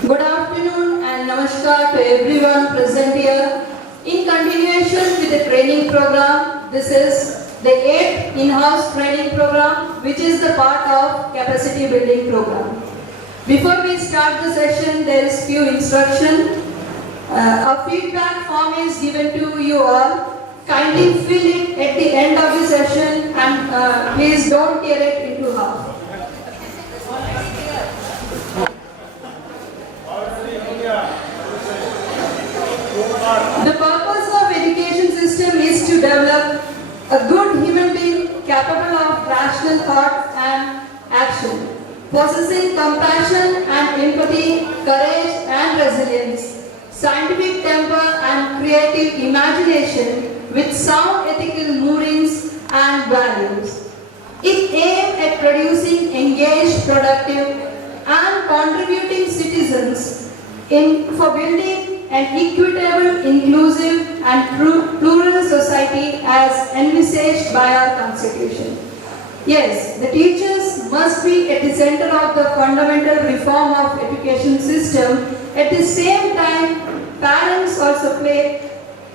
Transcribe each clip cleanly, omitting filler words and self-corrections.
Good afternoon and namaskar to everyone present here. In continuation with the training program, this is the 8th in-house training program, which is the part of capacity building program. Before we start the session, there is few instruction. A feedback form is given to you all. Kindly fill it at the end of the session and please don't tear it into half. The purpose of education system is to develop a good human being capable of rational thought and action, possessing compassion and empathy, courage and resilience, scientific temper and creative imagination with sound ethical moorings and values. It aims at producing engaged, productive and contributing citizens for building an equitable, inclusive and plural society as envisaged by our Constitution. Yes, the teachers must be at the center of the fundamental reform of education system. At the same time, parents also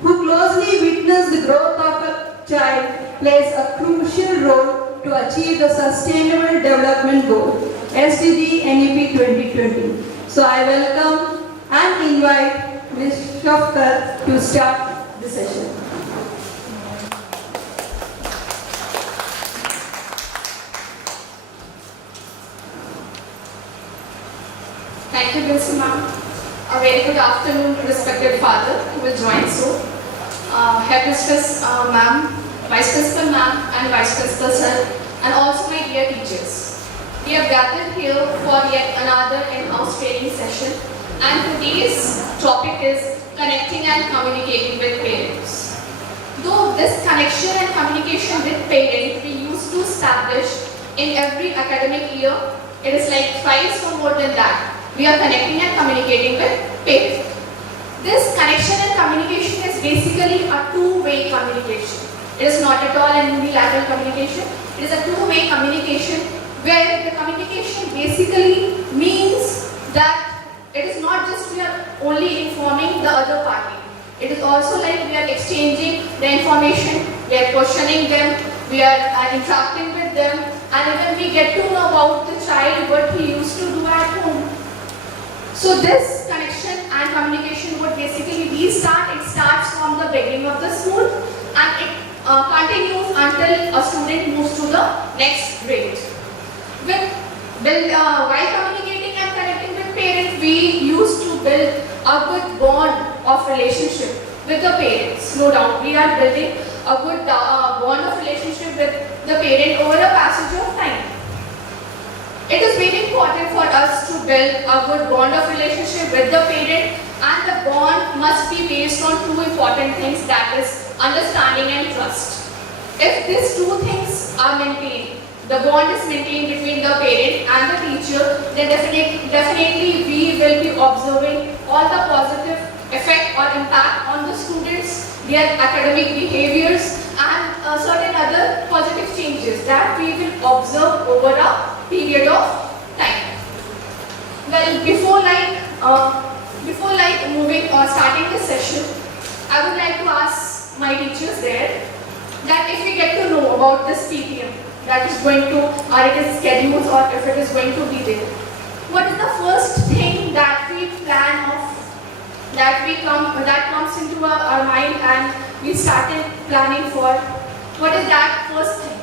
who closely witness the growth of a child, plays a crucial role to achieve the Sustainable Development Goal, SDG NEP 2020. So I welcome and invite Ms. Shafquat to start the session. Thank you, Principal Ma'am. A very good afternoon to respected father who will join soon. Headmistress Ma'am, Vice Principal Ma'am and Vice Principal Sir, and also my dear teachers. We have gathered here for yet another in-house training session, and today's topic is connecting and communicating with parents. Though this connection and communication with parents we used to establish in every academic year, it is like twice or more than that. We are connecting and communicating with parents. This connection and communication is basically a two-way communication. It is not at all an unilateral communication. It is a two-way communication where the communication basically means that it is not just we are only informing the other party. It is also like we are exchanging the information, we are questioning them, we are interacting with them, and even we get to know about the child what he used to do at home. So this connection and communication would basically restart. It starts from the beginning of the school and it continues until a student moves to the next grade. While communicating and connecting with parents, we used to build a good bond of relationship with the parents. No doubt, we are building a good bond of relationship with the parent over a passage of time. It is very important for us to build a good bond of relationship with the parent, and the bond must be based on two important things, that is understanding and trust. If these two things are maintained, the bond is maintained between the parent and the teacher, then definitely we will be observing all the positive effect or impact on the students, their academic behaviors and certain other positive changes that we will observe over a period of time. Well, before starting the session, I would like to ask my teachers there that if we get to know about this PTM that is going to, or it is scheduled, or if it is going to be there, what is the first thing that we plan of, that comes into our mind and we started planning for? What is that first thing?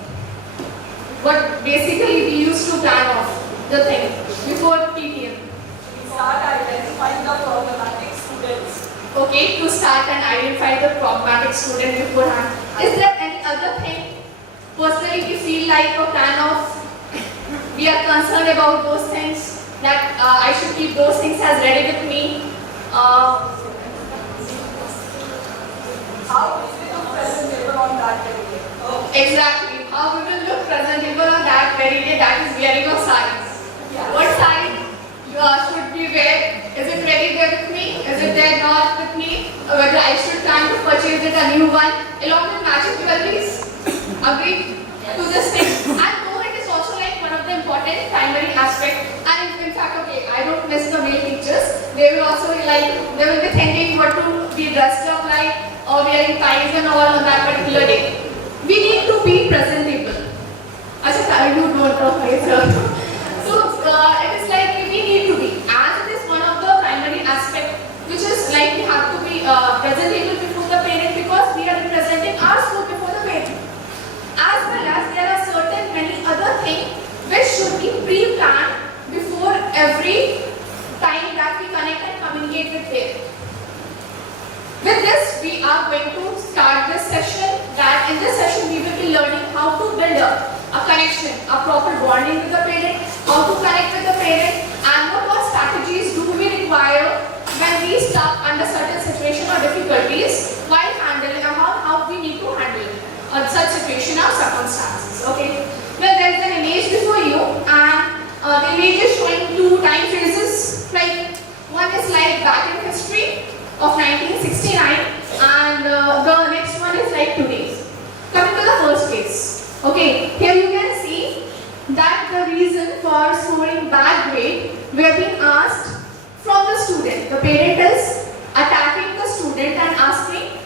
What basically we used to plan of the thing before PTM? We start identifying the problematic students. Okay, to start and identify the problematic student beforehand. Is there any other thing? Personally, we feel like a plan of, we are concerned about those things, that I should keep those things as ready with me. How is it presentable on that day? Exactly. How we will look presentable on that very day, that is wearing of sarees. Yeah. What saree should we wear? Is it ready there with me? Is it there not with me? Whether I should plan to purchase it a new one along with matching jewelries? Agree to this thing. And though it is also like one of the important primary aspect, and in fact, okay, I don't miss the male teachers. be dressed up like wearing ties and all on that particular day. We need to be presentable. Achha, you don't know, sir. So it is like we need to be, as it is one of the primary aspect, which is like we have to be presentable before the parent because we are representing our school before the parent. As well as there are certain many other things which should be pre-planned before every time that we connect and communicate with parents. With this, we are going to start this session. That in this session we will be learning how to build up a connection, a proper bonding with the parent, how to connect with the parent, and what all strategies do we require when we stuck under certain situation or difficulties while handling, how we need to handle such situation or circumstances. Okay. Well, there is an image before you, and the image is showing two time phases. Like one is like back in history of 1969, and the next one is like today. Coming to the first case. Okay, here you can see that the reason for scoring bad grade we have been asked from the student. The parent is attacking the student and asking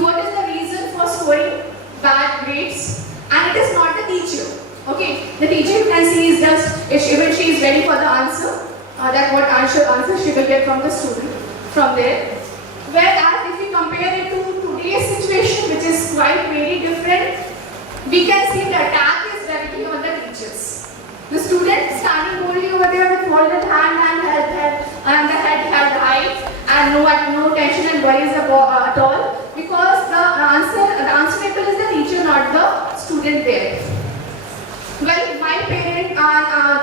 what is the reason for scoring bad grades, and it is not the teacher. Okay, the teacher you can see is just even she is ready for the answer, that what answer she will get from the student from there. Whereas if we compare it to today's situation, which is quite very different, we can see the attack is directly on the teachers. The student standing boldly over there with folded hand and the head held high and no tension and worries at all, because the answerable is the teacher, not the student there. Well, my parents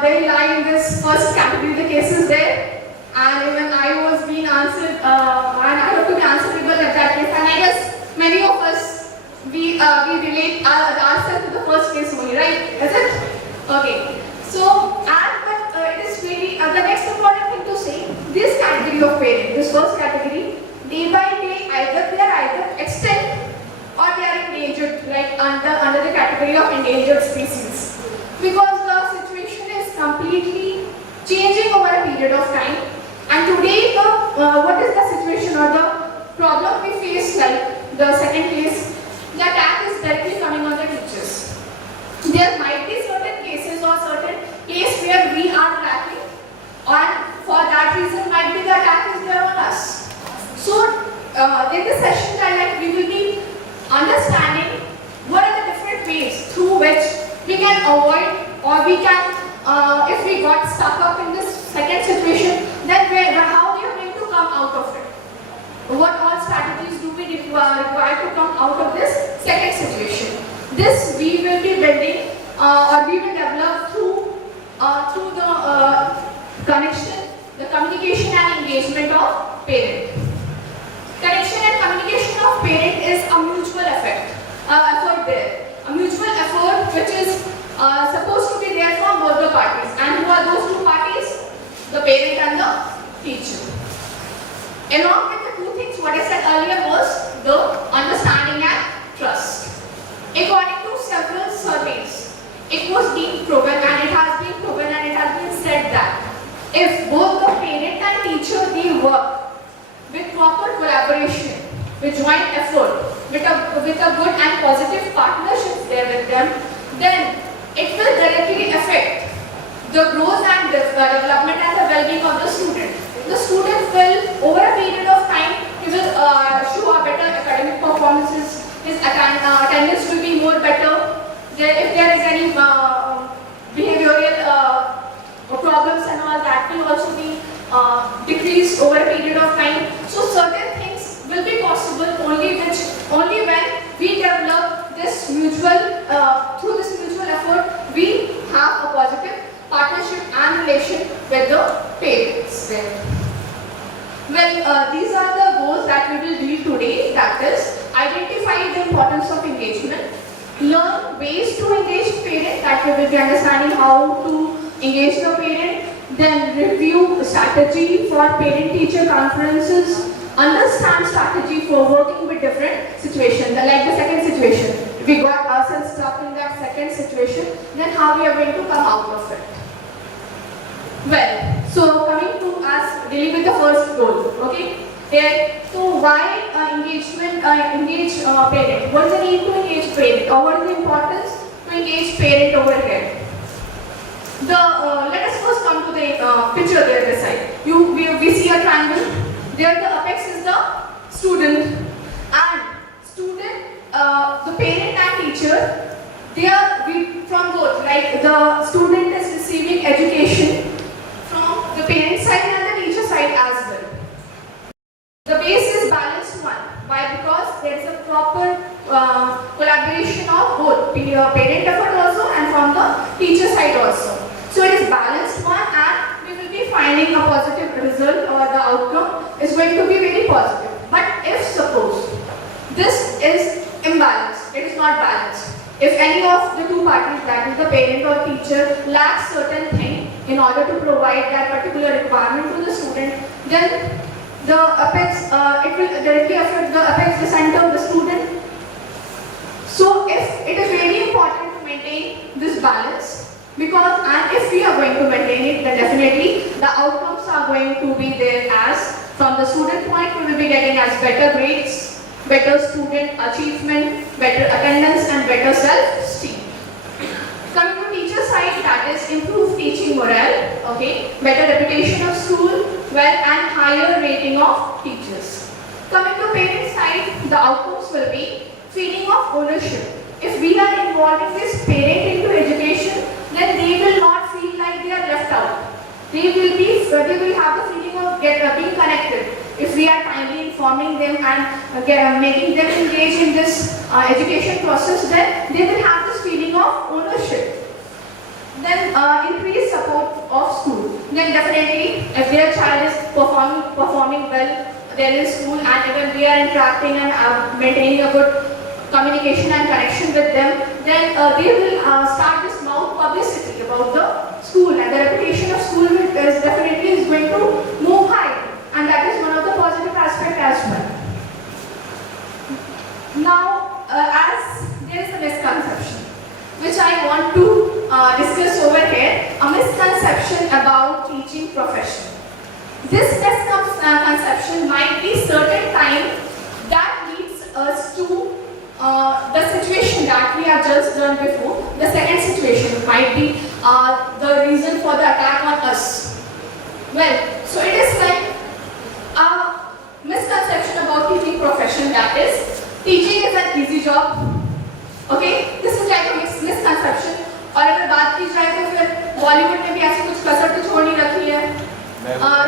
they lie in this first category, the cases there, and even I was being answered, and I have to be answerable at that case. And I guess many of us we relate ourselves to the first case only, right? Is it? Okay. So, but it is really the next important thing to say. This category of parent, this first category, day by day, they are either extinct or they are endangered, like under the category of endangered species, because the situation is completely changing over a period of time. And today, what is the situation or the problem we face? Like the second case, the attack is directly coming on the teachers. There might be certain cases or certain case where we are lacking, and for that reason might be the attack is there on us. So in this session we will be understanding what are the different ways through which we can avoid, or we can, if we got stuck up in this second situation, then how we are going to come out of it. What all strategies do we require to come out of this second situation? This we will be building or we will develop through the connection, the communication and engagement of parent. Connection and communication of parent is a mutual effort there. A mutual effort which is supposed to be there from both the parties. And who are those two parties? The parent and the teacher. Along with the two things what I said earlier was the understanding and trust. According to several surveys, it was being proven, and it has been proven, and it has been said that if both the parent and teacher they work with proper collaboration, with joint effort, with a good and positive partnership there with them, then it will directly affect the growth and development and the well-being of the student. The student will, over a period of time, he will show a better academic performances. His attendance will be more better. If there is any behavioral problems and all, that will also be decreased over a period of time. So certain things will be possible only when we develop this mutual, through this mutual effort, we have a positive partnership and relation with the parents. Well, these are the goals that we will deal today. That is, identify the importance of engagement, learn ways to engage parent, that we will be understanding how to engage the parent, then review strategy for parent-teacher conferences, understand strategy for working with different situations, like the second situation. If we got ourselves stuck in that second situation, then how we are going to come out of it. Well, so coming to us dealing with the first goal, okay? Here, so why engage parent? What is the need to engage parent, or what is the importance to engage parent over here? Let us first come to the picture there beside. We see a triangle. There the apex is the student, and the parent and teacher. They are from both. Like the student is receiving education from the parent side and the teacher side as well. The base is balanced one. Why? Because there is a proper collaboration of both parent effort also and from the teacher side also. So it is balanced one, and we will be finding a positive result, or the outcome is going to be very positive. But if suppose this is imbalanced, it is not balanced. If any of the two parties, that is the parent or teacher, lacks certain thing in order to provide that particular requirement to the student, then the apex, it will directly affect the apex, the center of the student. So if it is very important to maintain this balance, because and if we are going to maintain it, then definitely the outcomes are going to be there. As from the student point, we will be getting as better grades, better student achievement, better attendance, and better self-esteem. Coming to teacher side, that is improved teaching morale, okay, better reputation of school, and higher rating of teachers. Coming to parent side, the outcomes will be feeling of ownership. If we are involving this parent into education, then they will not feel like they are left out. They will have the feeling of being connected. If we are kindly informing them and making them engage in this education process, then they will have this feeling of ownership. Then increased support of school. Then definitely, if their child is performing well there in school, and even we are interacting and maintaining a good communication and connection with them, then they will start this mouth publicity about the school, and the reputation of school is going to move high, and that is one of the positive aspects as well. Now, as there is a misconception which I want to discuss over here, a misconception about teaching profession. This misconception might be certain time that leads us to the situation that we have just done before. The second situation might be the reason for the attack on us. Well, so it is like a misconception about teaching profession, that is, teaching is an easy job. Okay, this is like a misconception. और अगर बात की जाए तो फिर बॉलीवुड में भी ऐसी कुछ कसर तो छोड़ नहीं रखी है.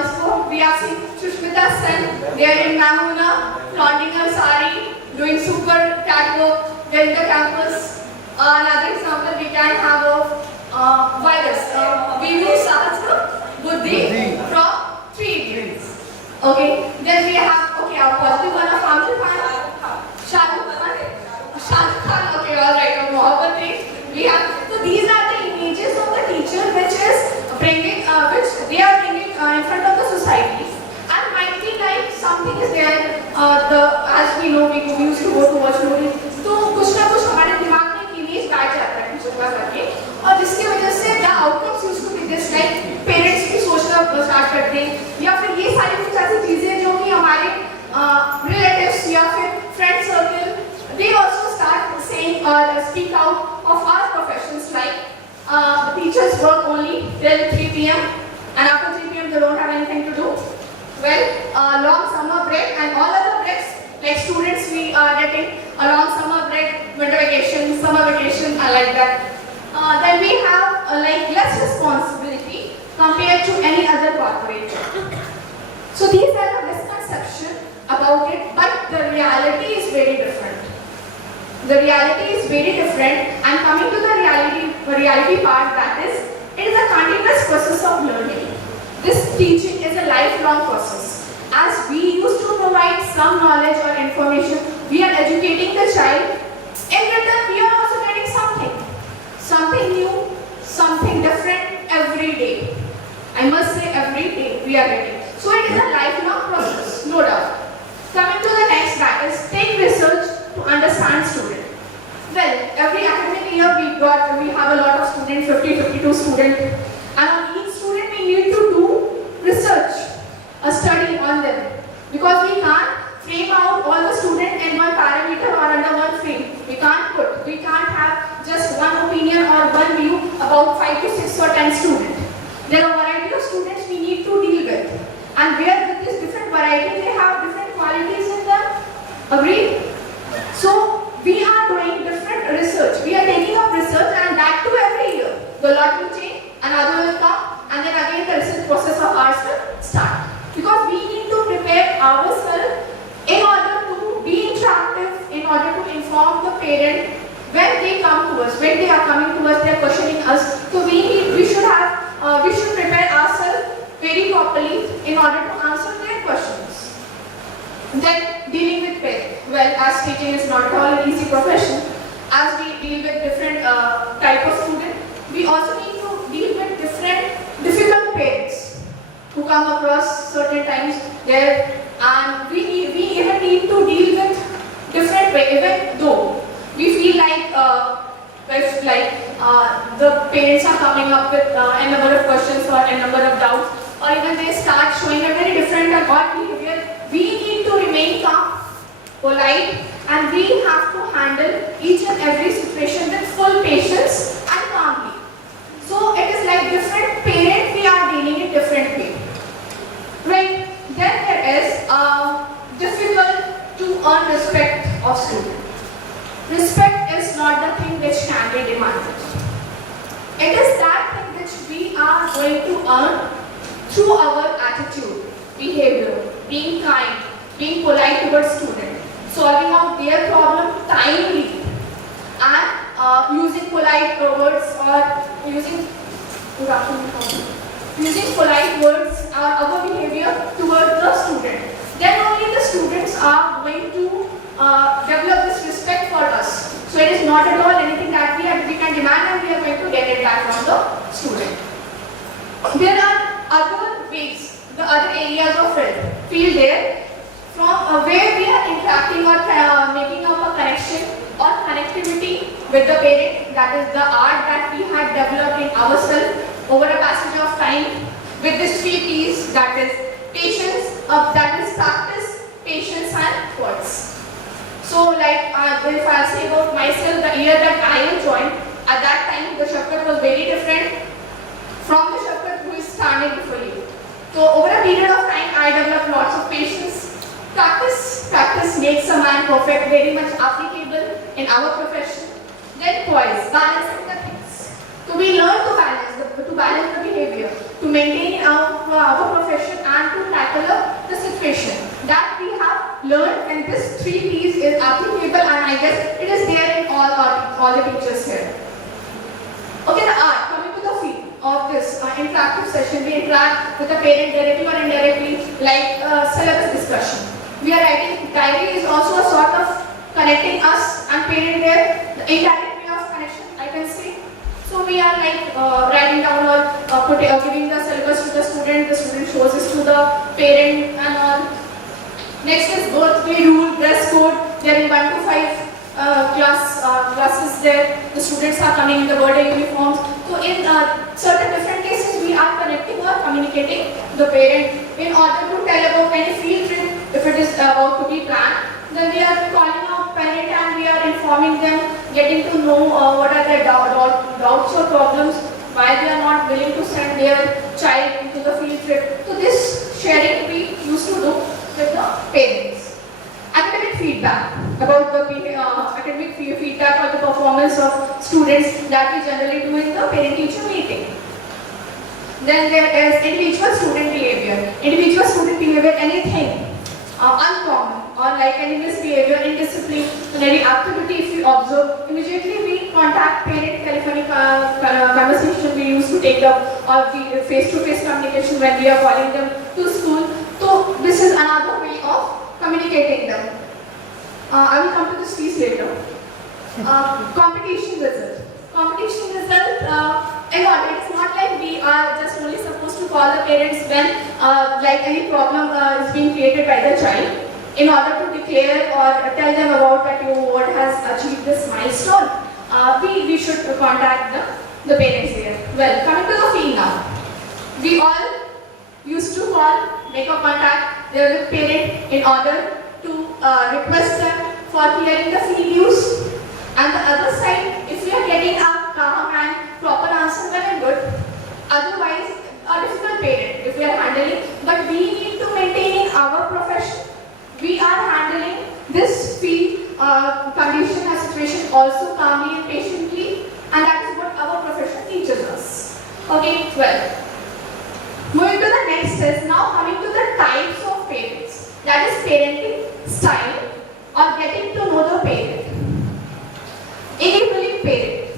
इसको we have seen Sushmita Sen, they are in Mahuna, flaunting her sari, doing super catwalk there in the campus. Another example we can have of virus. Vinu Sahasra Buddhi from 3 Idiots. Okay, then we have our positive one of Amir Khan, Shah Rukh Khan. Okay, all right, Mohabbat. We have, so these are the images of the teacher which they are bringing in front of the society, and might be like something is there. As we know, we used to go to watch movies, तो कुछ ना कुछ हमारे दिमाग में एक image बैठ जाता है टीचर का करके, और जिसकी वजह से the outcomes used to be this, like parents भी सोचना start करते हैं, या फिर ये सारी कुछ ऐसी चीजें जो कि हमारे relatives या फिर friend circle, they also start saying or speak out of our professions, like teachers work only till 3 p.m. and after 3 p.m. they don't have anything to do. Well, long summer break and all other breaks, like students we are getting a long summer break, winter vacation, summer vacation, like that. Then we have like less responsibility compared to any other corporate job. So these are the misconceptions about it, but the reality is very different. The reality is very different, and coming to the reality part, that is, it is a continuous process of learning. This teaching is a lifelong process. As we used to provide some knowledge or information, we are educating the child. In return, we are also getting something new, something different every day. I must say every day we are getting. So it is a lifelong process, no doubt. Coming to the next, that is, take research to understand student. Well, every academic year we have a lot of students, 52 students, and on each student we need to do research, a study on them, because we and student. There are a variety of students we need to deal with. And where with this different variety, they have different qualities in them. Agreed? So, we are doing different research. We are taking up research and that too every year. The lot will change, another will come, and then again the research process of ours will start. Because we need to prepare ourselves in order to be interactive, in order to inform the parent when they come to us, when they are coming to us, they are questioning us. So we should prepare ourselves very properly in order to answer their questions. Then dealing with parents. Well, as teaching is not at all an easy profession, as we deal with different type of student, we also need to deal with different difficult parents who come across certain times there, and we even need to deal with different way, even though we feel like if the parents are coming up with a number of questions or a number of doubts, or even they start showing a very different and odd behavior, we need to remain calm, polite, and we have to handle each and every situation with full patience and calmly. So it is like different parents, we are dealing in different way. Right? Then there is difficult to earn respect of student. Respect is not the thing which can be demanded. It is that thing which we are going to earn through our attitude, behavior, being kind, being polite towards student, solving out their problem timely, and using polite words or using polite words or our behavior towards the student. Then only the students are going to develop this respect for us. So it is not at all anything that we can demand and we are going to get it back from the student. There are other ways, the other areas of field there, from where we are interacting or making up a connection or connectivity with the parent. That is the art that we have developed in ourselves over a passage of time with these 3 P's, that is patience, that is practice, patience and words. So like if I say about myself, the year that I joined, at that time the Shafquat was very different from the Shafquat who is standing before you. So over a period of time I developed lots of patience. Practice makes a man perfect, very much applicable in our profession. Then poise, balancing the things. So we learn to balance the behavior, to maintain our profession and to tackle the situation. That we have learned, and this 3 P's is applicable, and I guess it is there in all the teachers here. Okay, the art, coming to the field of this interactive session, we interact with the parent directly or indirectly, like syllabus discussion. We are writing diary is also a sort of connecting us and parent there, the indirect way of connection, I can say. So we are like writing down or giving the syllabus to the student shows this to the parent and all. Next is birthday rule, dress code. They are in 1 to 5 classes there. The students are coming in the birthday uniforms. So in certain different cases, we are connecting or communicating the parent in order to tell about any field trip if it is about to be planned. Then we are calling out parent and we are informing them, getting to know what are their doubts or problems, why they are not willing to send their child into the field trip. So this sharing we used to do with the parents. Academic feedback about the academic feedback or the performance of students that we generally do in the parent-teacher meeting. Then there is individual student behavior. Individual student behavior, anything uncommon or like any misbehavior, indisciplinary activity if we observe, immediately we contact parent. Telephonic conversation we used to take up, or the face-to-face communication when we are calling them to school. So this is another way of communicating them. I will come to this piece later. Competition result. Competition result, again, it's not like we are just only supposed to call the parents when like any problem is being created by the child in order to declare or tell them about that your ward has achieved this milestone. We should contact the parents there. Well, coming to the field now. We all used to make a contact there with parent in order to request them for clearing the field use. And the other side, if we are getting a calm and proper answer, well and good. also calmly and patiently, and that is what our profession teaches us. Okay, 12. Moving to the next is now coming to the types of parents. That is parenting style or getting to know the parent. Enabling parent,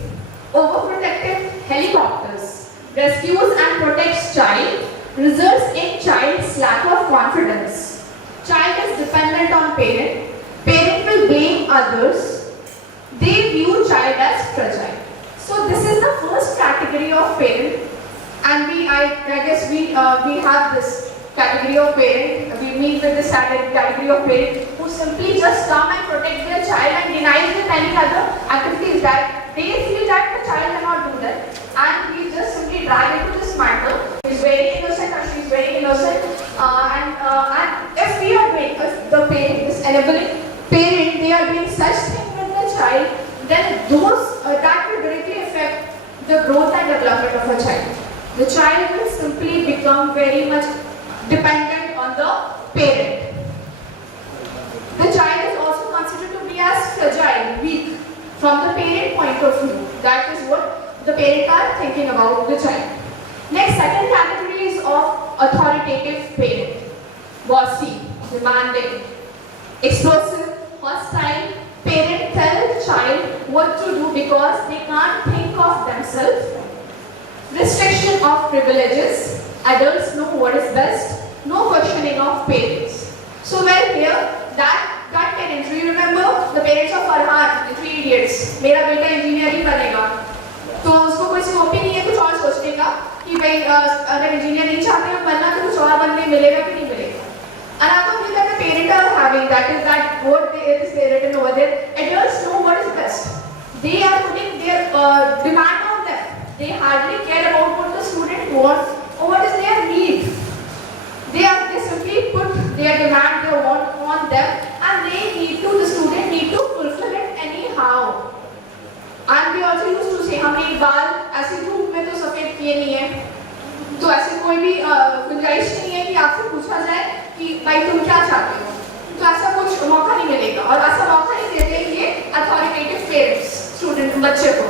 overprotective helicopters, rescues and protects child, results in child's lack of confidence. Child is dependent on parent, parent will blame others, they view child as fragile. So this is the first category of parent, and I guess we have this category of parent, we meet with this category of parent who simply just come and protect their child and denies them any other activities that they feel that the child cannot do that, and we just simply drag into this matter. He's very innocent or she's very innocent, and if we are doing, if the parent, this enabling parent, they are doing such thing with the child, then those that will directly affect the growth and development of a child. The child will simply become very much dependent on the parent. The child is also considered to be as fragile, weak from the parent point of view. That is what the parents are thinking about the child. Next, second category is of authoritative parent. Bossy, demanding, explosive, hostile. Parent tell the child what to do because they can't think of themselves. Restriction of privileges. Adults know what is best. No questioning of parents. So well here, that parents, do you remember the parents of Jahan in 3 Idiots? मेरा बेटा engineering बनेगा, तो उसको कोई scope ही नहीं है कुछ और सोचने का कि भाई अगर इंजीनियर नहीं चाहते हैं बनना तो कुछ और बनने मिलेगा कि नहीं मिलेगा. And I think that the parents are having that what is written over there. Adults know what is best. They are putting their demand on them. They hardly care about what the student wants or what is their need. They simply put their demand, their want on them, and the student need to fulfill it anyhow. And they also used to say, हमने एक बार ऐसे धूप में तो सफेद किए नहीं है, तो ऐसे कोई भी गुंजाइश नहीं है कि आपसे पूछा जाए कि भाई तुम क्या चाहते हो, तो ऐसा कुछ मौका नहीं मिलेगा, और ऐसा मौका नहीं देते ये authoritative parents स्टूडेंट बच्चे को.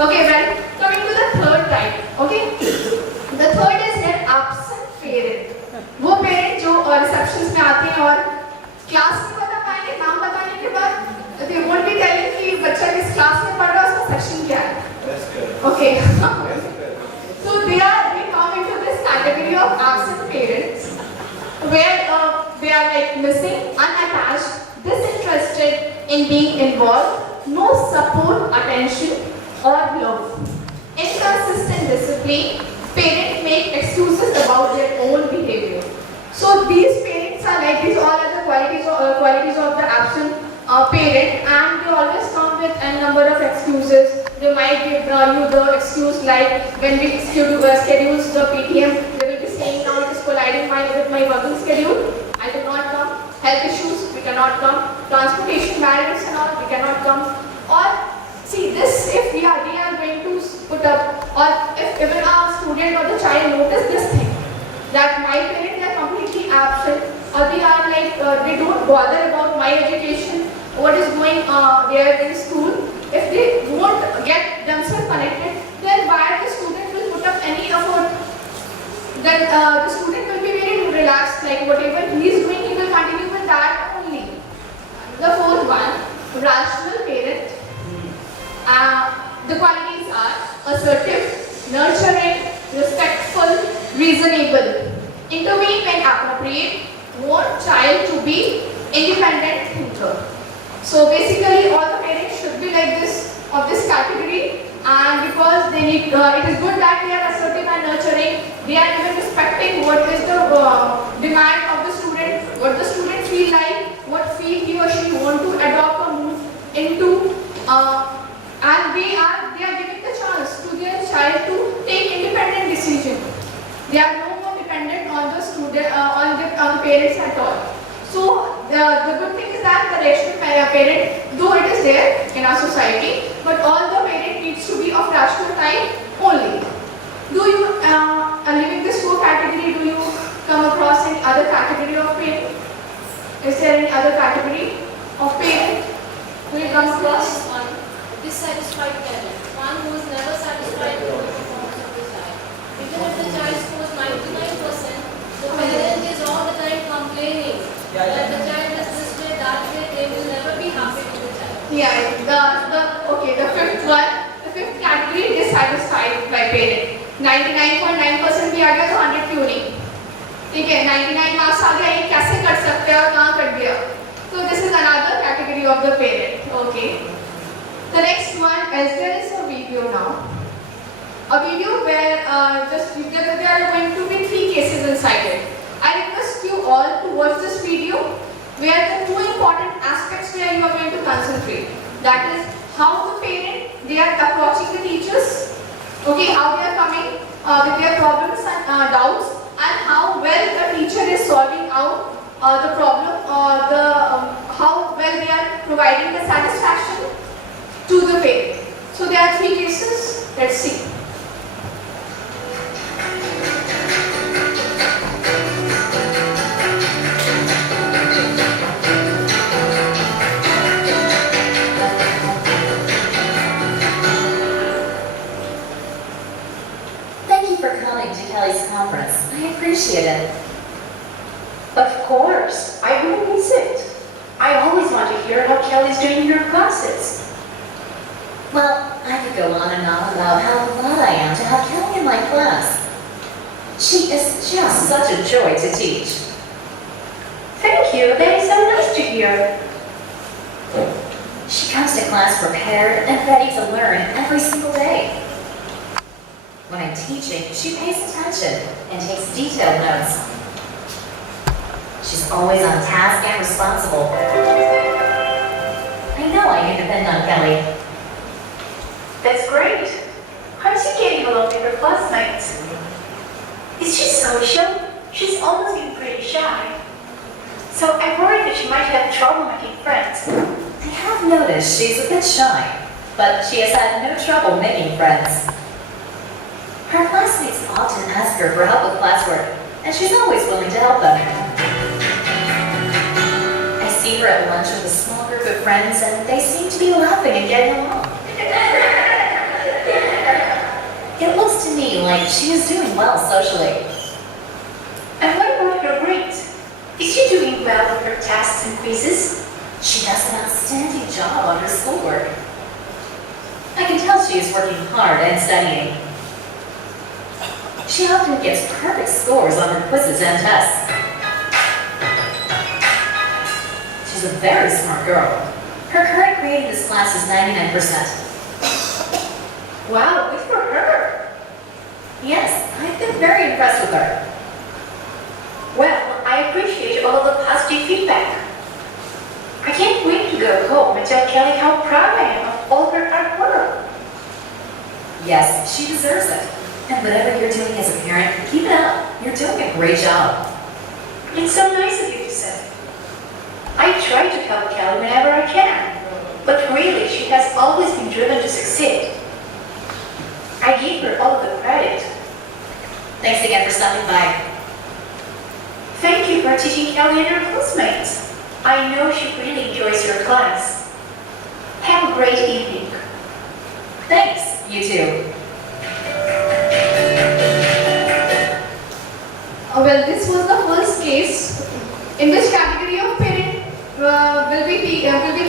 Okay, well, coming to the third type. Okay, the third is their absent parent. वो पेरेंट जो रिसेप्शंस में आते हैं और क्लास नहीं बता पाएंगे, नाम बताने के बाद they won't be telling कि बच्चा किस क्लास में पढ़ रहा है, उसका सेक्शन क्या है. Okay. So they come into this category of absent parents, where they are like missing, unattached, disinterested in being involved, no support, attention, or love. Inconsistent discipline. Parents make excuses about their own behavior. So these parents are like these all other qualities of the absent parent, and they always come with a number of excuses. They might give you the excuse like when we schedule the PTM, they will be saying now it is colliding with my working schedule. I will not come. Health issues, we cannot come. Transportation barriers and all, we cannot come. Or see this, if they are going to put up, or if even our student or the child notice this thing, that my parents are completely absent, or they are like they don't bother about my education, what is going there in school. If they won't get themselves connected, then why the student will put up any effort? Then the student will be very relaxed, like whatever he is doing, he will continue with that only. The fourth one, rational parent. The qualities are assertive, nurturing, respectful, reasonable, intervene when appropriate, want child to be independent thinker. So basically all the parents should be like this, of this category, and because they need, it is good that they are assertive and nurturing, they are even respecting what is the demand of the student, what the student feel like, what field he or she want to adopt or move into, and they are giving the chance to their child to take independent decision. They are no more dependent on the student, on the parents at all. So the good thing is that the rational parent, though it is there in our society, but all the parent needs to be of rational type only. Do you, leaving this four category, do you come across any other category of parent? Is there any other category of parent? Do you come across? Yeah, the fifth one, the fifth category, dissatisfied by parent. 99.9% भी आ गया तो 100 क्यों नहीं? ठीक है, 99 marks आ गया, ये कैसे कर सकते हैं और कहाँ कट गया? So this is another category of the parent. Okay. The next one is there is a video now. A video where there are going to be 3 cases inside it. I request you all to watch this video where the 2 important aspects where you are going to concentrate. That is how the parent, they are approaching the teachers, okay, how they are coming with their problems and doubts, and how well the teacher is solving out the problem or how well they are providing the satisfaction to the parent. So there are 3 cases. Let's see. Kelly's conference. I appreciate it. Of course, I will miss it. I always want to hear how Kelly's doing in her classes. Well, I could go on and on about how glad I am to have Kelly in my class. She is just such a joy to teach. Thank you, that is so nice to hear. She comes to class prepared and ready to learn every single day. When I'm teaching, she pays attention and takes detailed notes. She's always on task and responsible. I know I can depend on Kelly. That's great. How's she getting along with her classmates? Is she social? She's always been pretty shy. So I worry that she might have trouble making friends. I have noticed she's a bit shy, but she has had no trouble making friends. Her classmates often ask her for help with classwork, and she's always willing to help them. I see her at lunch with a small group of friends, and they seem to be laughing and getting along. It looks to me like she is doing well socially. And what about her grades? Is she doing well with her tests and quizzes? She does an outstanding job on her schoolwork. I can tell she is working hard and studying. She often gets perfect scores on her quizzes and tests. She's a very smart girl. Her current grade in this class is 99%. Wow, good for her. Yes, I've been very impressed with her. Well, I appreciate all of the positive feedback. I can't wait to go home and tell Kelly how proud I am of all her hard work. Yes, she deserves it. And whatever you're doing as a parent, keep it up. You're doing a great job. It's so nice of you to say. I try to help Kelly whenever I can, but really she has always been driven to succeed. I give her all of the credit. Thanks again for stopping by. Thank you for teaching Kelly and her classmates. I know she really enjoys your class. Have a great evening. Thanks. You too. Well, this was the first case. In which category of parent will we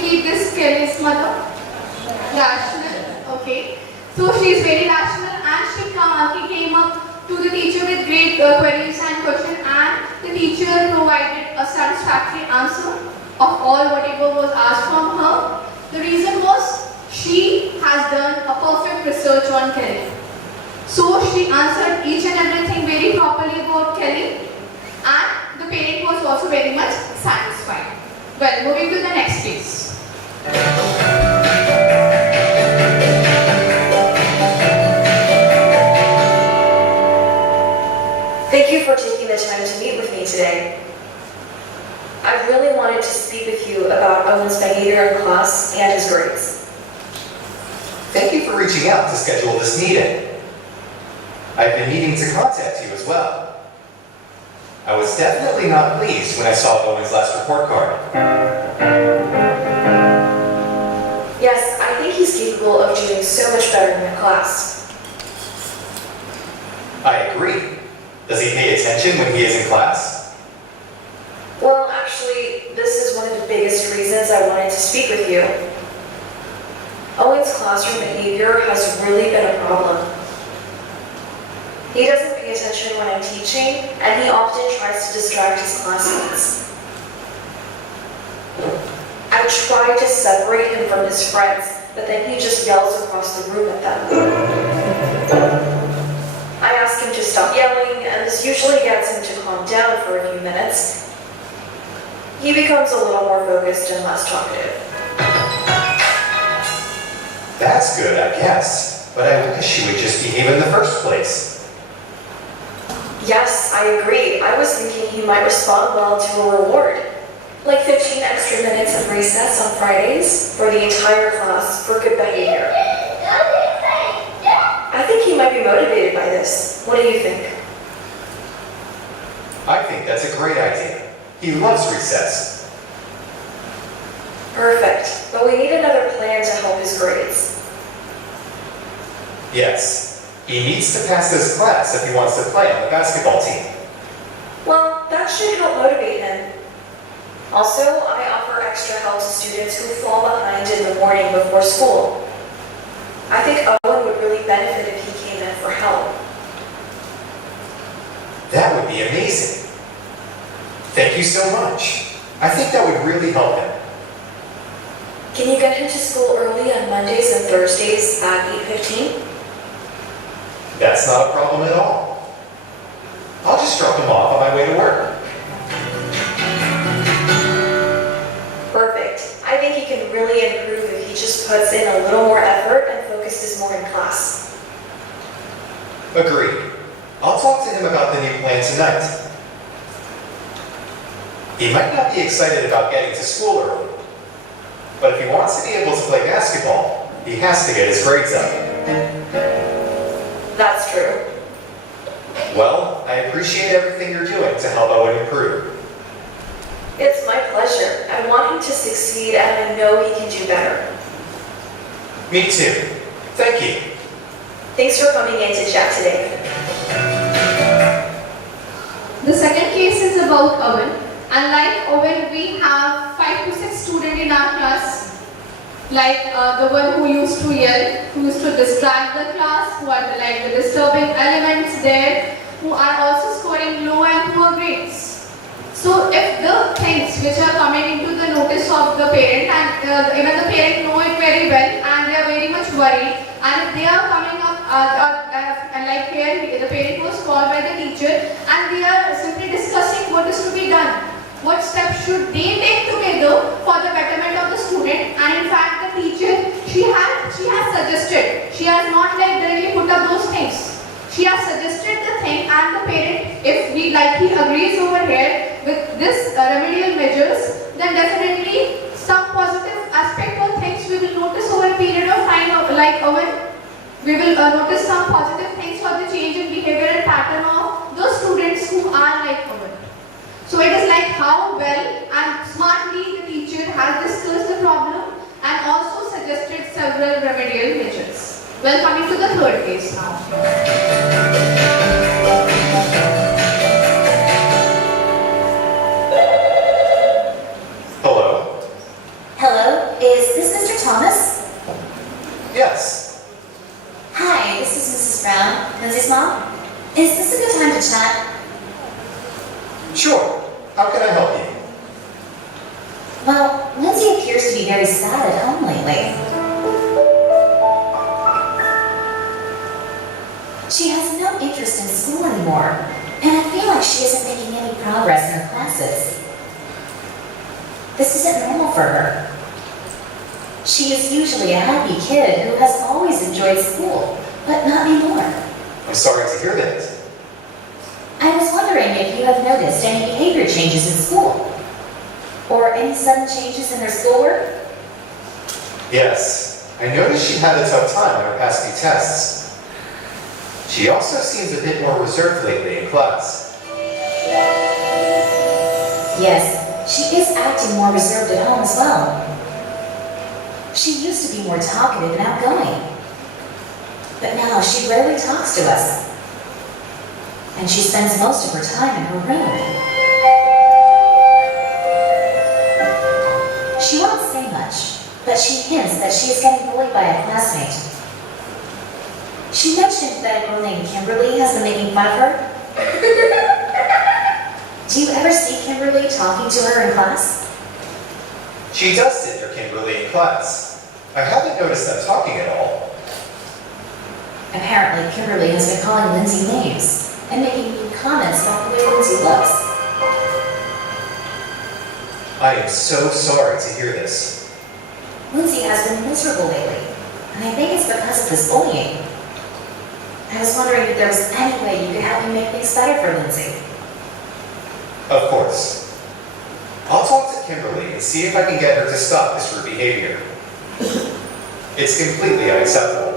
keep this Kelly's mother? Rational. Okay. So she is very rational, and she came up to the teacher with great queries and questions, and the teacher provided a satisfactory answer of all whatever was asked from her. The reason was she has done a perfect research on Kelly. So she answered each and everything very properly about Kelly, and the parent was also very much satisfied. Well, moving to the next case. Thank you for taking the time to meet with me today. I really wanted to speak with you about Owen's behavior in class and his grades. Thank you for reaching out to schedule this meeting. I've been needing to contact you as well. I was definitely not pleased when I saw Owen's last report card. Yes, I think he's capable of doing so much better in class. I agree. Does he pay attention when he is in class? Well, actually, this is one of the biggest reasons I wanted to speak with you. Owen's classroom behavior has really been a problem. He doesn't pay attention when I'm teaching, and he often tries to distract his classmates. I try to separate him from his friends, but then he just yells across the room at them. I ask him to stop yelling, and this usually gets him to calm down for a few minutes. He becomes a little more focused and less talkative. That's good, I guess. But I wish he would just behave in the first place. Yes, I agree. I was thinking he might respond well to a reward. Like 15 extra minutes of recess on Fridays for the entire class for good behavior. I think he might be motivated by this. What do you think? I think that's a great idea. He loves recess. Perfect. But we need another plan to help his grades. Yes, he needs to pass this class if he wants to play on the basketball team. Well, that should help motivate him. Also, I offer extra help to students who fall behind in the morning before school. I think Owen would really benefit if he came in for help. That would be amazing. Thank you so much. I think that would really help him. Can you get him to school early on Mondays and Thursdays at 8:15? That's not a problem at all. I'll just drop him off on my way to work. Perfect. I think he can really improve if he just puts in a little more effort and focuses more in class. Agreed. I'll talk to him about the new plan tonight. He might not be excited about getting to school early, but if he wants to be able to play basketball, he has to get his grades up. That's true. Well, I appreciate everything you're doing to help Owen improve. It's my pleasure. I want him to succeed and I know he can do better. Me too. Thank you. Thanks for coming in to chat today. The second case is about Owen. Unlike Owen, we have 5 to 6 students in our class. Like the one who used to yell, who used to distract the class, who are like the disturbing elements there, who are also scoring low and poor grades. So if the things which are coming into the notice of the parent, and even the parent know it very well and they are very much worried, and if they are coming up and like here the parent was called by the teacher and they are simply discussing what is to be done, what steps should they take together for the betterment of the student, and in fact the teacher she has suggested, she has not like directly put up those things. She has suggested the thing, and the parent, if he agrees over here with this remedial measures, then definitely some positive aspect or things we will notice over a period of time. Like Owen, we will notice some positive things for the change in behavior and pattern of those students who are like Owen. So it is like how well and smartly the teacher has discussed the problem and also suggested several remedial measures. Well, coming to the third case now. Hello? Hello, is this Mr. Thomas? Yes. Hi, this is Mrs. Brown, Lindsay's mom. Is this a good time to chat? Sure. How can I help you? Well, Lindsay appears to be very sad at home lately. She has no interest in school anymore, and I feel like she isn't making any progress in her classes. This isn't normal for her. She is usually a happy kid who has always enjoyed school, but not anymore. I'm sorry to hear that. I was wondering if you have noticed any behavior changes in school, or any sudden changes in her schoolwork? Yes. I noticed she had a tough time on her past few tests. She also seems a bit more reserved lately in class. Yes, she is acting more reserved at home as well. She used to be more talkative and outgoing, but now she rarely talks to us, and she spends most of her time in her room. She won't say much, but she hints that she is getting bullied by a classmate. She mentioned that a girl named Kimberly has been making fun of her. Do you ever see Kimberly talking to her in class? She does sit near Kimberly in class. I haven't noticed them talking at all. Apparently, Kimberly has been calling Lindsay names and making mean comments about the way Lindsay looks. I am so sorry to hear this. Lindsay has been miserable lately, and I think it's because of this bullying. I was wondering if there was any way you could help me make things better for Lindsay. Of course. I'll talk to Kimberly and see if I can get her to stop this rude behavior. It's completely unacceptable.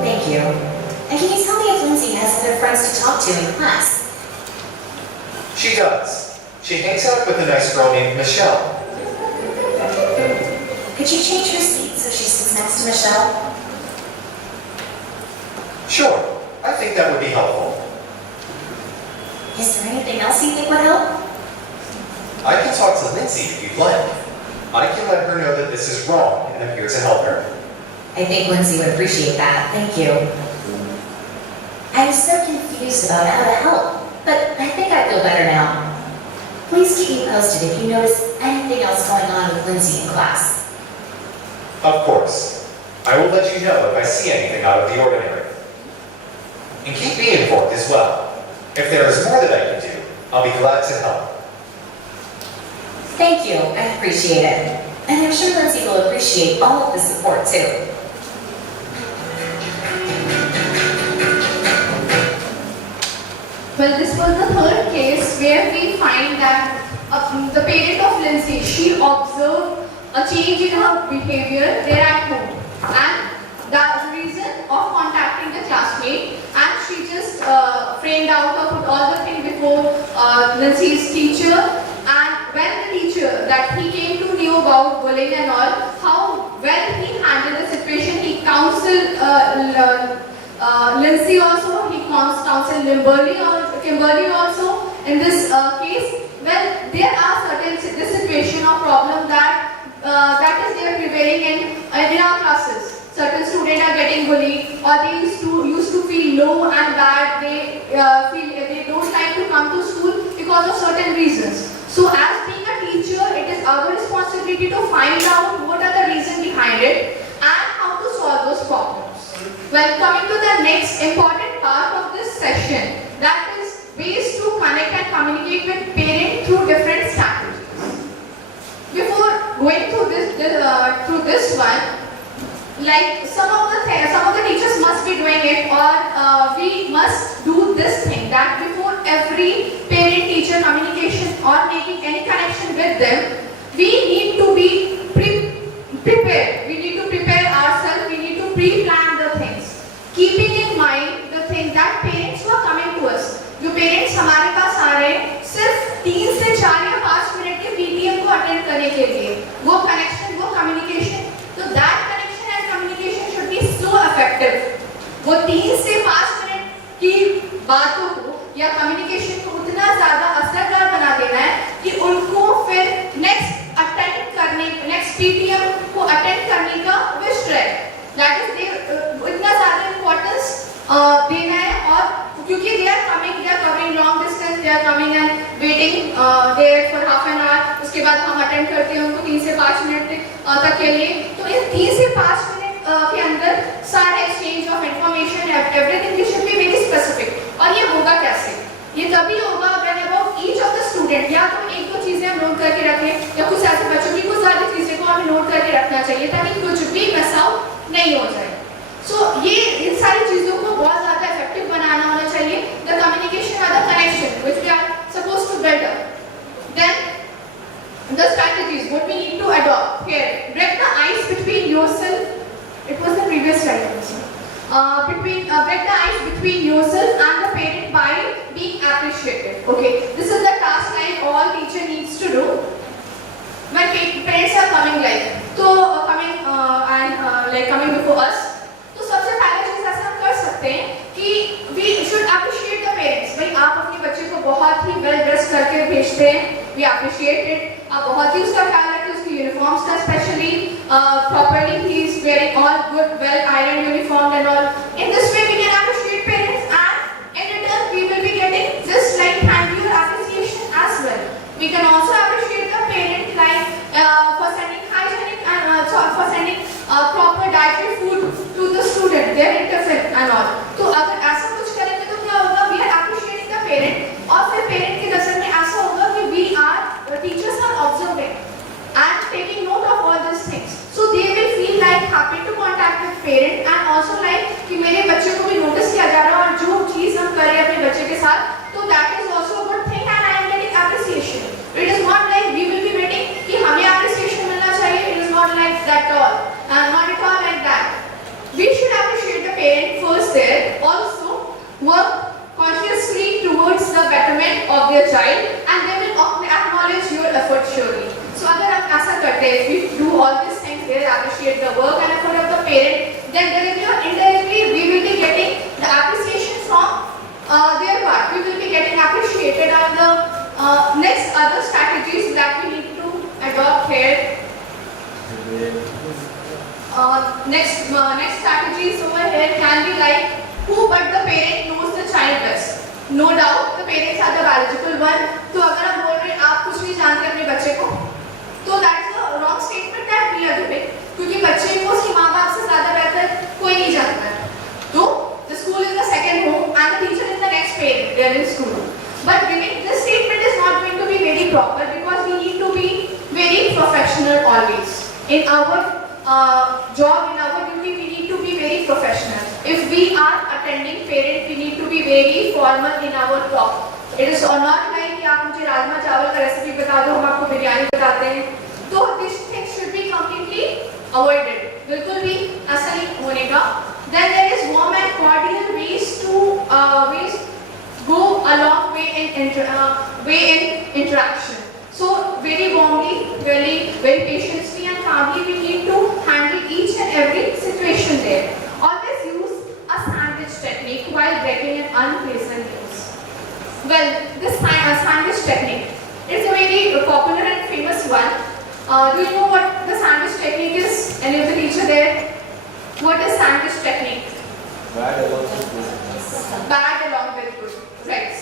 Thank you. And can you tell me if Lindsay has other friends to talk to in class? She does. She hangs out with a nice girl named Michelle. Could you change her seat so she sits next to Michelle? Sure, I think that would be helpful. Is there anything else you think would help? I can talk to Lindsay if you'd like. I can let her know that this is wrong and I'm here to help her. I think Lindsay would appreciate that. Thank you. I'm so confused about how to help, but I think I feel better now. Please keep me posted if you notice anything else going on with Lindsay in class. Of course. I will let you know if I see anything out of the ordinary. And keep me informed as well. If there is more that I can do, I'll be glad to help. Thank you. I appreciate it. And I'm sure Lindsay will appreciate all of the support too. Well, this was the third case where we find that the parent of Lindsay, she observed a change in her behavior there at home. And the reason of contacting the classmate, and she just framed out or put all the things before Lindsay's teacher. And when the teacher that he came to know about bullying and all, how well he handled the situation, he counseled Lindsay also, he counseled Kimberly also in this case. Well, there are certain this situation or problem that is there prevailing in our classes. Certain students are getting bullied, or they used to feel low and bad. They feel they don't like to come to school because of certain reasons. So, as being a teacher, it is our responsibility to find out what are the reasons behind it and how to solve those problems. Well, coming to the next important part of this session, that is ways to connect and communicate with parents through different strategies. Before going through this one, like some of the teachers must be doing it, or we must do this thing, that before every parent-teacher communication or making any connection with them, we need to be prepared. We need to prepare ourselves. We need to pre-plan the things, keeping in mind the thing that parents who are coming to us, जो parents हमारे पास आ रहे हैं सिर्फ 3 से 4 या 5 minute के PTM को attend करने के लिए, वो कनेक्शन, वो कम्युनिकेशन, तो that connection and communication should be so effective. वो 3 से 5 मिनट की बातों को या कम्युनिकेशन को उतना ज़्यादा असरदार बना देना है कि उनको फिर नेक्स्ट PTM को अटेंड करने का विश रहे, that is इतना ज़्यादा इम्पोर्टेंस देना है. और क्योंकि they are covering long distance, they are coming and waiting there for half an hour, उसके बाद हम अटेंड करते हैं उनको 3 से 5 मिनट तक के लिए. तो इन 3 से 5 मिनट के अंदर सारे exchange of information, everything should be very specific. और ये होगा कैसे? ये तभी होगा when about each of the student, या तो 1-2 चीजें हम नोट करके रखें, या कुछ ऐसे बच्चों की कुछ ज़्यादा चीजें को हमें नोट करके रखना चाहिए ताकि कुछ भी मिस आउट नहीं हो जाए. सो ये इन सारी चीजों को बहुत ज़्यादा इफेक्टिव बनाना होना चाहिए. द कम्युनिकेशन और the connection which we are supposed to build up. Then the strategies what we need to adopt here: break the ice between yourself. It was the previous slide also. Break the ice between yourself and the parent by being appreciated. Okay, this is the task like all teacher needs to do when parents are coming coming before us. तो सबसे पहले चीज ऐसा हम कर सकते हैं कि we should appreciate the parents. भाई आप अपने बच्चे को बहुत ही well dressed करके भेजते हैं, we appreciate it. आप बहुत ही उसका ख्याल रखते हैं, उसकी यूनिफॉर्म्स का properly, he is wearing all good, well ironed uniform and all. In this way, we can appreciate parents, and in return, we will be getting just like thank you appreciation as well. We can also appreciate the parent like for sending hygienic and for sending proper dietary food to the student, their tiffin and all. तो अगर ऐसा कुछ करेंगे तो क्या होगा? We are appreciating the parent, और फिर parent की नजर में ऐसा होगा कि we are teachers are observing and taking note of all these things. So they will feel like happy to contact with parent and also like कि मेरे बच्चे को भी notice किया जा रहा है और जो चीज हम कर रहे हैं अपने बच्चे के साथ, तो that is also a good thing and I am getting appreciation. It is not like we will be waiting कि हमें appreciation मिलना चाहिए. It is not like that all. Not at all like that. We should appreciate the parent first there. Also work consciously towards the betterment of their child and they will acknowledge your effort surely. So अगर हम ऐसा करते हैं, if we do all these things there, appreciate the work and effort of the parent, then directly or indirectly we will be getting the appreciation from their part. We will be getting appreciated on the next other strategies that we need to adopt here. Next strategies over here can be like who but the parent knows the child best. No doubt the parents are the biological one. तो अगर आप बोल रहे हैं आप कुछ नहीं जानते अपने बच्चे को, तो that is a wrong statement that we are giving. क्योंकि बच्चे को उसके माँ बाप से ज़्यादा बेहतर कोई नहीं जानता है. तो the school is the second home and the teacher is the next parent there in school. But giving this statement is not going to be very proper because we need to be very professional always. In our job, in our duty, we need to be very professional. If we are attending parent, we need to be very formal in our talk. It is not like कि आप मुझे राजमा चावल का recipe बता दो, हम आपको बिरयानी बताते हैं. तो these things should be completely avoided. बिल्कुल भी ऐसा नहीं होने का. Then there is warm and cordial ways to go a long way in interaction. So very warmly, really very patiently and calmly we need to handle each and every situation there. Always use a sandwich technique while breaking an unpleasant news. Well, this sandwich technique is a very popular and famous one. Do you know what the sandwich technique is? Any of the teacher there? What is sandwich technique? Bad along with good. Bad along with good. Right.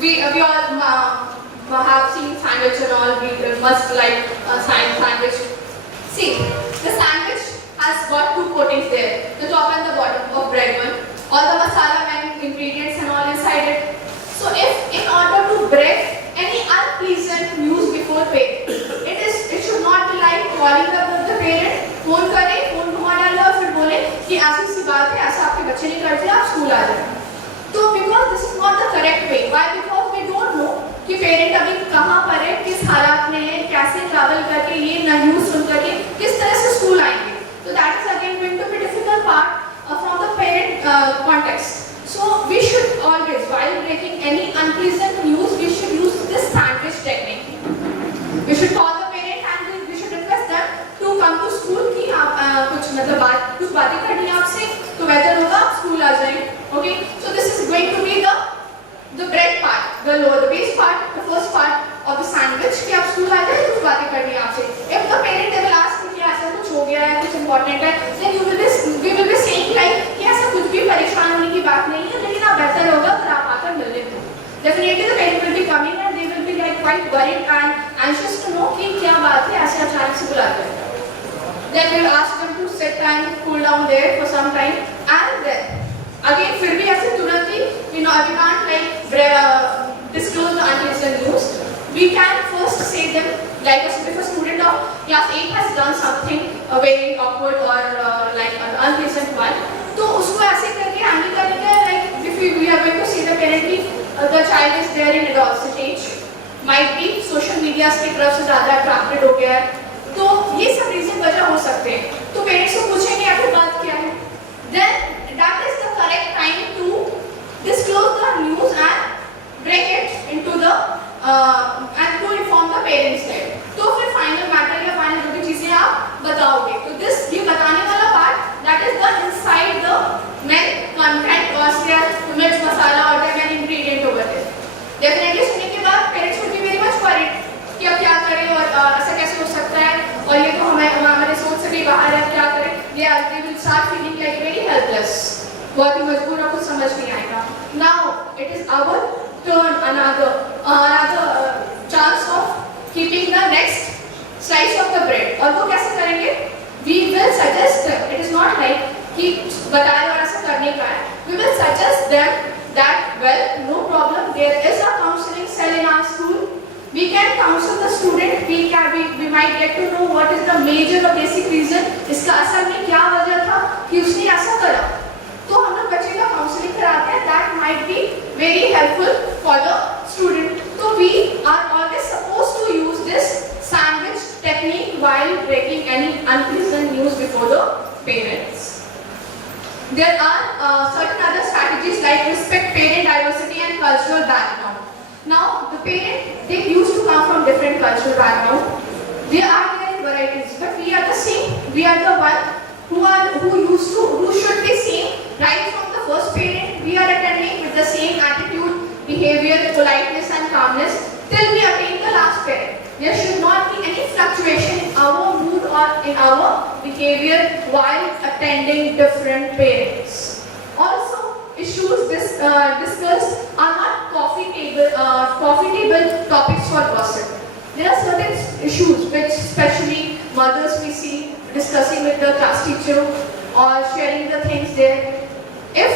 We all have seen sandwich and all. We must like sandwich. See, the sandwich has got two coatings there, the top and the bottom of bread one. All the masala and ingredients and all inside it. So if in order to break any unpleasant news before parent, it should not be like calling up the parent, phone करें, phone घुमा डालो और फिर बोले कि ऐसी सी बात है, ऐसा आपके बच्चे नहीं करते, आप स्कूल आ जाए. तो because this is not the correct way. Why? Because we don't know कि पेरेंट अभी कहाँ पर है, किस हालात में है, कैसे ट्रैवल करके ये न्यूज़ सुन करके किस तरह से स्कूल आएंगे. So that is again going to be difficult part from the parent context. So we should always, while breaking any unpleasant news, we should use this sandwich technique. We should call the parent and we should request them to come to school कि आप कुछ मतलब कुछ बातें करनी है आपसे, तो बेहतर होगा आप स्कूल आ जाएं. Okay, so this is going to be the bread part, the base part, the first part of the sandwich कि आप स्कूल आ जाएं, कुछ बातें करनी है आपसे. If the parent will ask कि ऐसा कुछ हो गया है, कुछ important है, then we will be saying like कि ऐसा कुछ भी परेशान होने की बात नहीं है, लेकिन आप बेहतर होगा अगर आप आकर मिल लेते. Definitely the parent will be coming and they will be like quite worried and anxious to know कि क्या बात है, ऐसे अचानक से बुलाते हैं. Then we will ask them to sit and cool down there for some time and then again फिर भी ऐसे तुरंत ही we can't like disclose the unpleasant news. We can first say them like if a student of class 8 has done something very awkward or like an unpleasant one, तो उसको ऐसे करके handle करने का like if we are going to see the parent की the child is there in adolescent age, might be social media की तरफ से ज़्यादा attracted हो गया है, तो ये सब reason वजह हो सकते हैं. तो parents को पूछेंगे आखिर बात क्या है, then that is the correct time to disclose the news and break it into the and to inform the parents there. तो फिर final matter या final जो भी चीजें आप बताओगे, तो this ये बताने वाला part that is the inside the main content or say मिर्च मसाला or the main ingredient over there. Definitely सुनने के बाद parents will be very much worried कि अब क्या करें और ऐसा कैसे हो सकता है और ये तो हमें बाहर है क्या करें, they will start feeling like very helpless. बहुत ही मजबूर और कुछ समझ नहीं आएगा. Now it is our turn, another chance of keeping the next slice of the bread. और वो कैसे करेंगे? We will suggest them. It is not like कि बताए और ऐसा करने का है. We will suggest them that no problem. There is a counseling cell in our school. We can counsel the student. We might get to know what is the major or basic reason. इसका असल में क्या वजह था कि उसने ऐसा करा. तो हम लोग बच्चे का काउंसलिंग कराते हैं. That might be very helpful for the student. So we are always supposed to use this sandwich technique while breaking any unpleasant news before the parents. There are certain other strategies like respect parent diversity and cultural background. Now the parent, they used to come from different cultural background. There are varieties, but we are the same. We are the one who should be same right from the first parent. We are attending with the same attitude, behavior, politeness and calmness till we attain the last parent. There should not be any fluctuation in our mood or in our behavior while attending different parents. Also, issues discussed are not coffee table topics for gossip. There are certain issues which especially mothers we see discussing with the class teacher or sharing the things there. If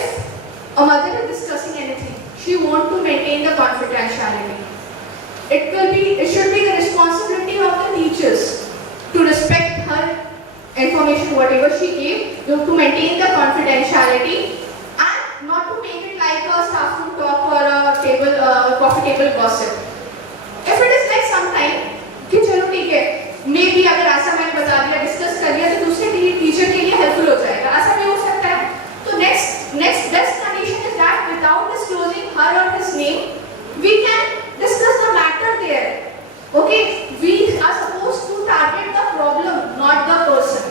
a mother is discussing anything, she wants to maintain the confidentiality. It should be the responsibility of the teachers to respect her information, whatever she gave, to maintain the confidentiality and not to make it like a staff room talk or a coffee table gossip. If it is like sometime कि चलो ठीक है, maybe अगर ऐसा मैंने बता दिया, discuss कर दिया तो दूसरे टीचर के लिए helpful हो जाएगा. ऐसा भी हो सकता है. तो next best condition is that without disclosing her or his name, we can discuss the matter there. Okay, we are supposed to target the problem, not the person.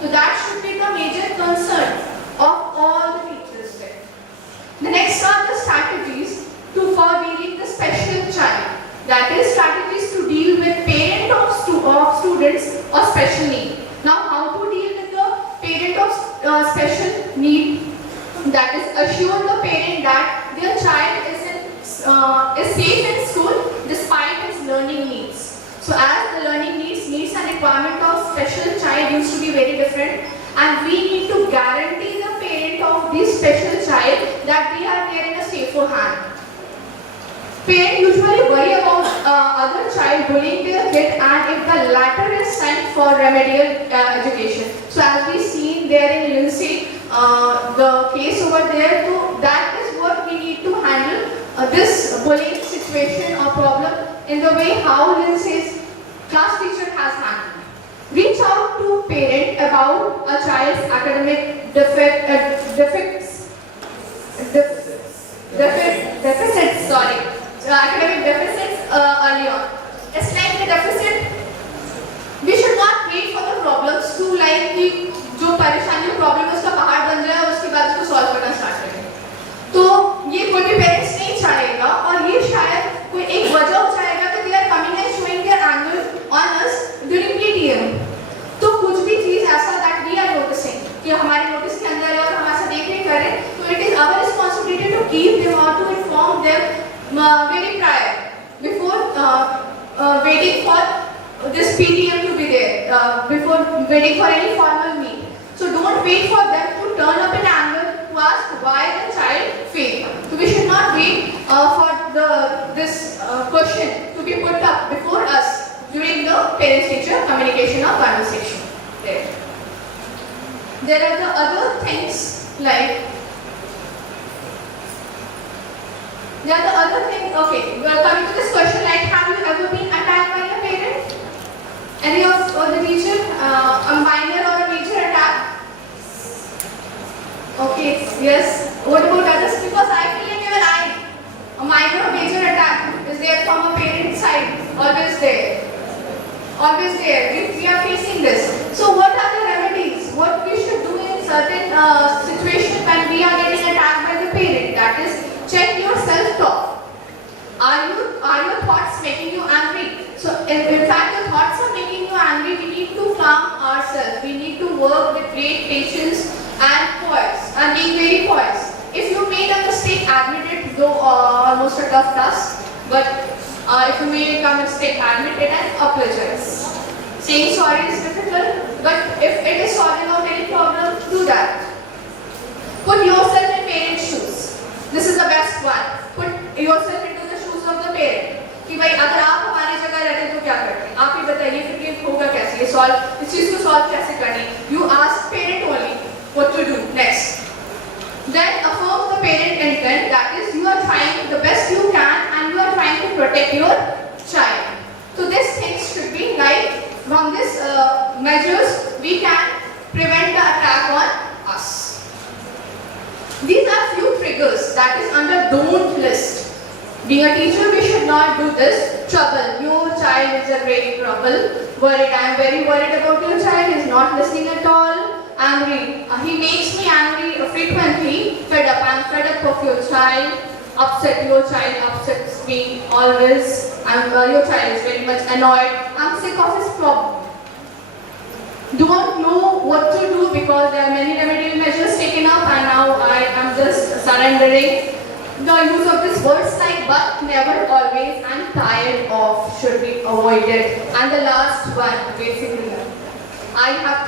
So that should be the major concern of all the teachers there. The next are the strategies for dealing the special child. That is strategies to deal with parent of students of special need. Now, how to deal with the parent of special need? That is, assure the parent that their child is safe in school despite its learning needs. So, as the learning needs and requirement of special child used to be very different, and we need to guarantee the parent of this special child that they are there in a safer hand. Parents usually worry about other child bullying their kid, and if the latter is sent for remedial education. So as we seen there in Lindsay, the case over there, so that is what we need to handle this bullying situation or problem in the way how Lindsay's class teacher has handled. Reach out to parent about a child's academic academic deficits early on. It's like the deficit, we should not wait for the problems to like कि जो परेशानी problem है उसका पहाड़ बन जाए और उसके बाद उसको सॉल्व करना स्टार्ट करें. तो ये कोई भी पेरेंट्स नहीं चाहेगा और ये शायद कोई एक वजह हो जाएगा कि they are coming and showing their anger on us during PTM. तो कुछ भी चीज ऐसा that we are noticing कि हमारे नोटिस के अंदर है और हम ऐसा देख नहीं कर रहे, तो it is our responsibility to keep them or to inform them very prior before waiting for this PTM to be there, before waiting for any formal meet. So don't wait for them to turn up in anger to ask why the child failed. So we should not wait for this question to be put up before us during the parents-teacher communication or conversation. There are the other things like okay, coming to this question like, have you ever been attacked by your parent? Any of the teacher, a minor or a major attack? Okay, yes. What about others? Because I feel like even a minor or major attack is there from a parent side, always there. Always there. We are facing this. So what are the remedies? What we should do in certain situations when we are getting attacked by the parent? That is, check your self-talk. Are your thoughts making you angry? So in fact, your thoughts are making you angry. We need to calm ourselves. We need to work with great patience and poise and being very poised. If you made a mistake, admit it, though almost a tough task. But if you made a mistake, admit it and apologize. Saying sorry is difficult, but if it is solving out any problem, do that. Put yourself in parents' shoes. This is the best one. Put yourself into the shoes of the parent. कि भाई अगर आप हमारी जगह रहते तो क्या करते? आप ही बताइए फिर ये होगा कैसे? ये सॉल्व इस चीज को सॉल्व कैसे करनी? You ask parent only what to do next. Then affirm the parent intent, that is you are trying the best you can and you are trying to protect your child. So these things should be like from these measures we can prevent the attack on us. These are few triggers that is under don't list. Being a teacher, we should not do this. Trouble. Your child is a great trouble. Worried. I am very worried about your child. He is not listening at all. Angry. He makes me angry frequently. Fed up. I am fed up of your child. Upset. Your child upsets me always. Your child is very much annoyed. I am sick of his problem. Don't know what to do because there are many remedial measures taken up and now I am just surrendering. The use of these words like but, never, always and tired of should be avoided. And the last one basically, I have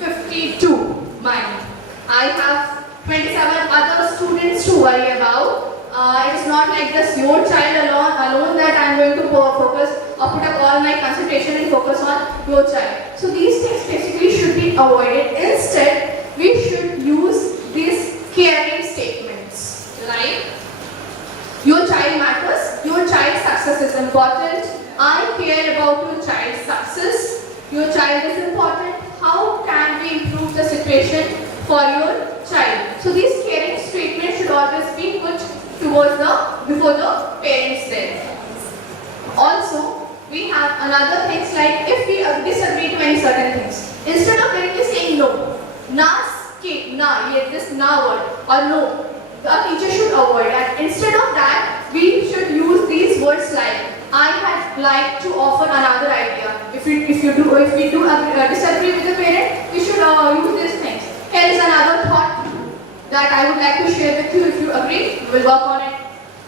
52 mine. I have 27 other students to worry about. It is not like just your child alone that I am going to focus or put up all my concentration and focus on your child. So these things basically should be avoided. Instead, we should use these caring statements like your child matters, your child's success is important, I care about your child's success, your child is important, how can we improve the situation for your child? So these caring statements should always be put towards before the parents there. Also, we have another things like if we disagree to any certain things, instead of directly saying no, this na word or no, a teacher should avoid that. Instead of that, we should use these words like I had like to offer another idea. If we do disagree with the parent, we should use these things. Here is another thought that I would like to share with you. If you agree, we will work on it.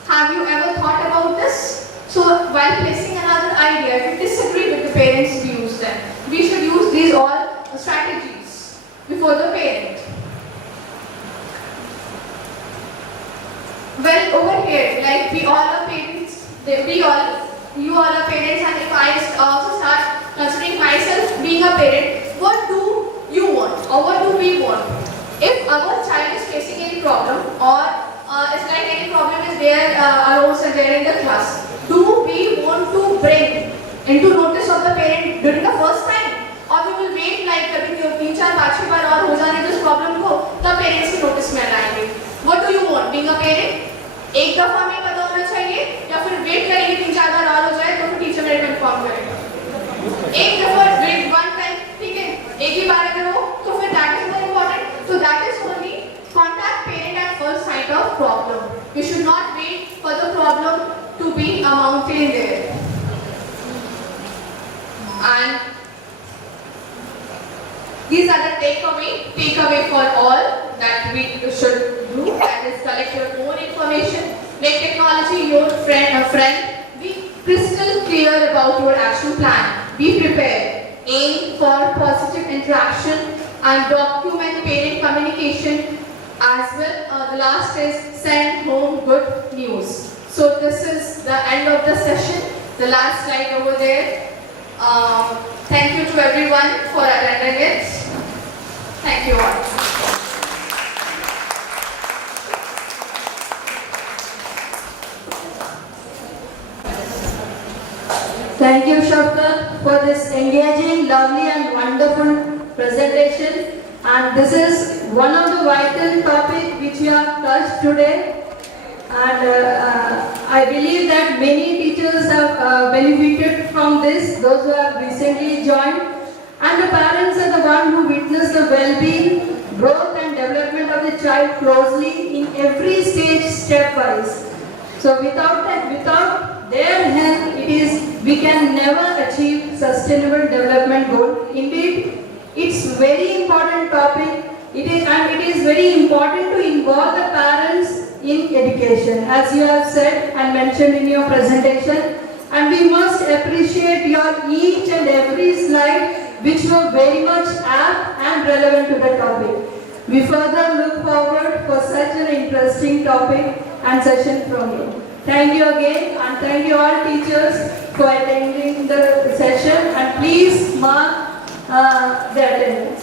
Have you ever thought about this? So while placing another idea, if we disagree with the parents' views, then we should use these all strategies before the parent. Well, over here, like we all are parents, you all are parents, and if I also start considering myself being a parent, what do you want or what do we want? If our child is facing any problem or it's like any problem is there also there in the class, do we want to bring into notice of the parent during the first time? Or we will wait like कभी 3-4-5 बार और हो जाने तो इस problem को तब parents की notice में लाएंगे. What do you want? Being a parent, एक दफा में पता होना चाहिए या फिर वेट करेंगे 3-4 बार और हो जाए तो फिर टीचर मेरे को इन्फॉर्म करेगा. एक दफा वेट वन टाइम ठीक है, एक ही बार अगर हो तो फिर that is more important. So that is only contact parent at first sign of problem. You should not wait for the problem to be a mountain there. And these are the takeaway for all that we should do. That is, collect your own information, make technology your friend. Be crystal clear about your action plan. Be prepared. Aim for positive interaction and document parent communication as well. The last is send home good news. So this is the end of the session. The last slide over there. Thank you to everyone for attending it. Thank you all. Thank you, Shafquat, for this engaging, lovely and wonderful presentation. And this is one of the vital topics which we have touched today. And I believe that many teachers have benefited from this, those who have recently joined. And the parents are the one who witness the well-being, growth and development of the child closely in every stage, stepwise. So without their help, we can never achieve sustainable development goal. Indeed, it's very important topic. It is very important to involve the parents in education, as you have said and mentioned in your presentation. And we must appreciate your each and every slide, which were very much apt and relevant to the topic. We further look forward for such an interesting topic and session from you. Thank you again, and thank you all teachers for attending the session, and please mark the attendance.